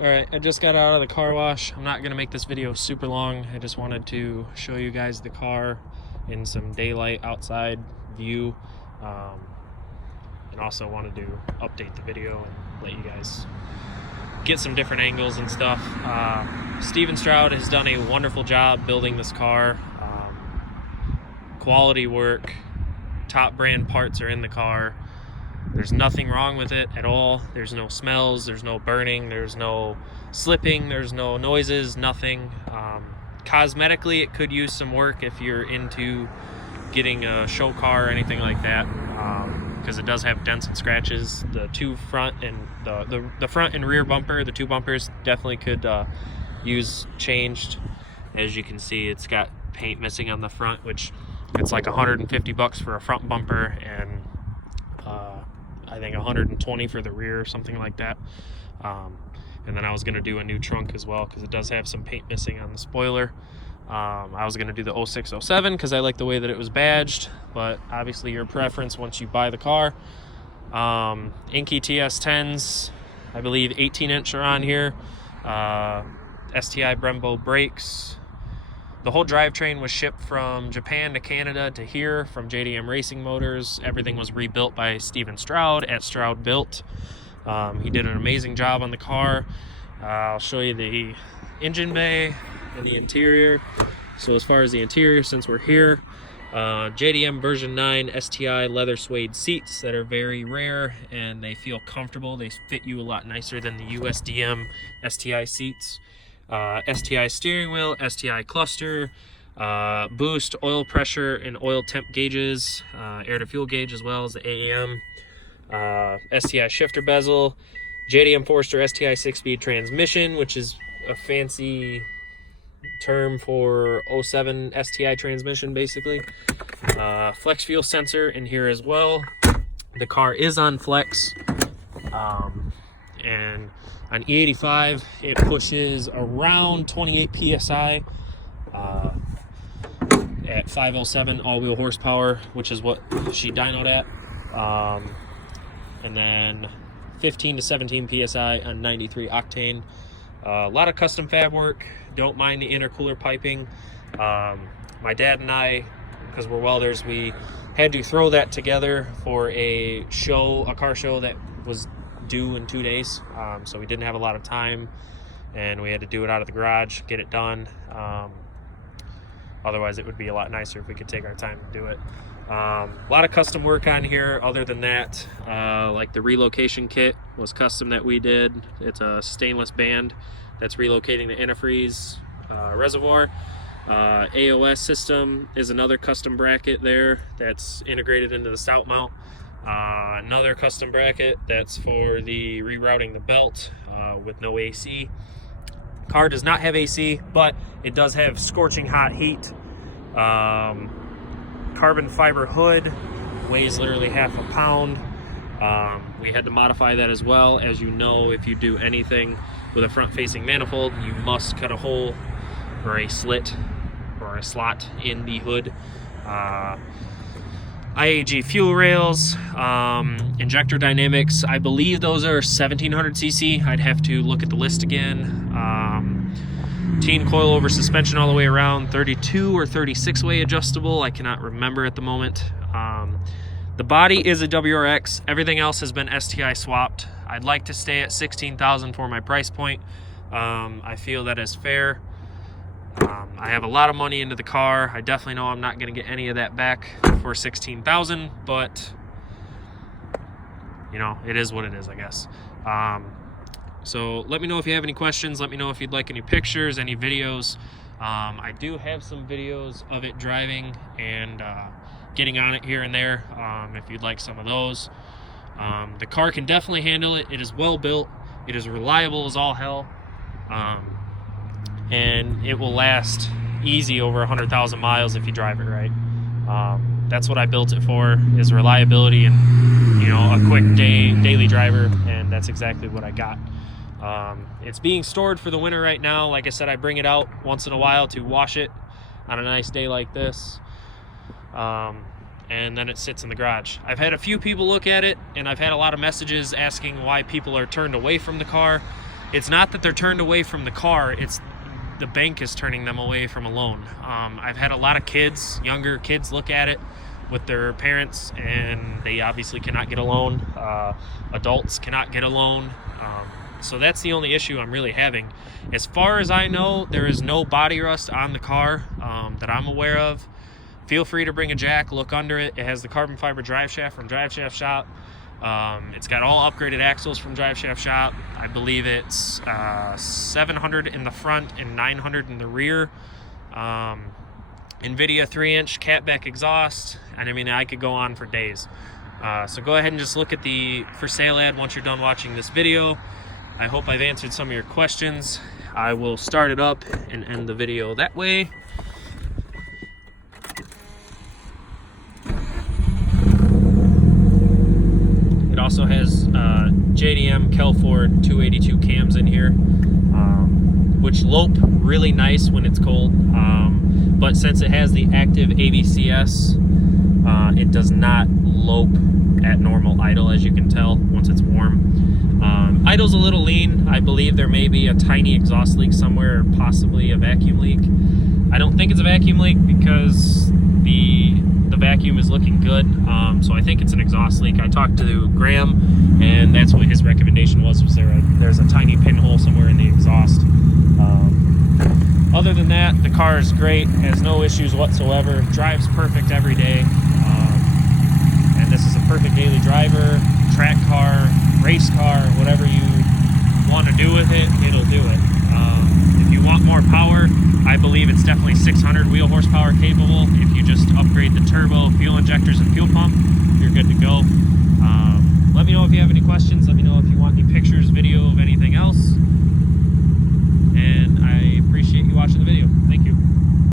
Alright, I just got out of the car wash. I'm not going to make this video super long. I just wanted to show you guys the car in some daylight outside view. And also wanted to update the video and let you guys get some different angles and stuff. Steven Stroud has done a wonderful job building this car. Quality work, top brand parts are in the car. There's nothing wrong with it at all. There's no smells, there's no burning, there's no slipping, there's no noises, nothing. Cosmetically, it could use some work if you're into getting a show car or anything like that, because it does have dents and scratches. The two front and the front and rear bumper, the two bumpers definitely could use changed. As you can see, it's got paint missing on the front, which it's like $150 for a front bumper, and I think 120 for the rear or something like that. And then I was going to do a new trunk as well because it does have some paint missing on the spoiler. I was going to do the 0607 because I like the way that it was badged, but obviously your preference once you buy the car. Inky TS10s, I believe 18-inch are on here. STi Brembo brakes. The whole drivetrain was shipped from Japan to Canada to here from JDM Racing Motors. Everything was rebuilt by Steven Stroud at Stroud Built. He did an amazing job on the car. I'll show you the engine bay and the interior. So as far as the interior, since we're here, JDM version 9 STi leather suede seats that are very rare and they feel comfortable. They fit you a lot nicer than the USDM STi seats. STi steering wheel, STi cluster, boost, oil pressure and oil temp gauges, air to fuel gauge as well as the AEM, STi shifter bezel, JDM Forester STi 6-speed transmission, which is a fancy term for 07 STi transmission basically. Flex fuel sensor in here as well. The car is on flex, and on E85 it pushes around 28 psi at 507 all-wheel horsepower, which is what she dynoed at, and then 15 to 17 psi on 93 octane. A lot of custom fab work. Don't mind the intercooler piping. My dad and I, because we're welders, we had to throw that together for a car show that was due in 2 days, so we didn't have a lot of time and we had to do it out of the garage, get it done. Otherwise it would be a lot nicer if we could take our time to do it. A lot of custom work on here. Other than that, like the relocation kit was custom that we did. It's a stainless band that's relocating the antifreeze reservoir. AOS system is another custom bracket there that's integrated into the stout mount. Another custom bracket that's for the rerouting the belt with no AC. Car does not have AC, but it does have scorching hot heat. Carbon fiber hood, weighs literally half a pound. We had to modify that as well. As you know, if you do anything with a front-facing manifold, you must cut a hole or a slit or a slot in the hood. IAG fuel rails, injector dynamics, I believe those are 1700 cc. I'd have to look at the list again. Teen coilover suspension all the way around, 32 or 36 way adjustable, I cannot remember at the moment. The body is a WRX. Everything else has been STi swapped. I'd like to stay at $16,000 for my price point. I feel that is fair. I have a lot of money into the car. I definitely know I'm not going to get any of that back for $16,000, but you know, it is what it is, I guess. So let me know if you have any questions. Let me know if you'd like any pictures, any videos. I do have some videos of it driving and getting on it here and there, if you'd like some of those. The car can definitely handle it. It is well built. It is reliable as all hell. And it will last easy over 100,000 miles if you drive it right. That's what I built it for, is reliability and, you know, a quick daily driver, and that's exactly what I got. It's being stored for the winter right now. Like I said, I bring it out once in a while to wash it on a nice day like this, and then it sits in the garage. I've had a few people look at it, and I've had a lot of messages asking why people are turned away from the car. it's not that they're turned away from the car, it's the bank is turning them away from a loan. I've had a lot of kids, younger kids, look at it with their parents, and they obviously cannot get a loan. Adults cannot get a loan. So that's the only issue I'm really having. As far as I know, there is no body rust on the car that I'm aware of. Feel free to bring a jack, look under it. It has the carbon fiber drive shaft from Drive Shaft Shop. It's got all upgraded axles from Drive Shaft Shop. I believe it's 700 in the front and 900 in the rear. NVIDIA 3-inch catback exhaust, and I mean, I could go on for days. So go ahead and just look at the for sale ad once you're done watching this video. I hope I've answered some of your questions. I will start it up and end the video that way. It also has JDM Kelford 282 cams in here, which lope really nice when it's cold. But since it has the active ABCS, it does not lope at normal idle, as you can tell once it's warm. Idle's a little lean. I believe there may be a tiny exhaust leak somewhere, or possibly a vacuum leak. I don't think it's a vacuum leak because the vacuum is looking good. So I think it's an exhaust leak. I talked to Graham, and that's what his recommendation was there's a tiny pinhole somewhere in the exhaust. Other than that, the car is great, has no issues whatsoever, drives perfect every day, and this is a perfect daily driver, track car, race car, whatever you want to do with it, it'll do it. If you want more power, I believe it's definitely 600 wheel horsepower capable. If you just upgrade the turbo, fuel injectors, and fuel pump, you're good to go. Let me know if you have any questions. Let me know if you want any pictures, video of anything else.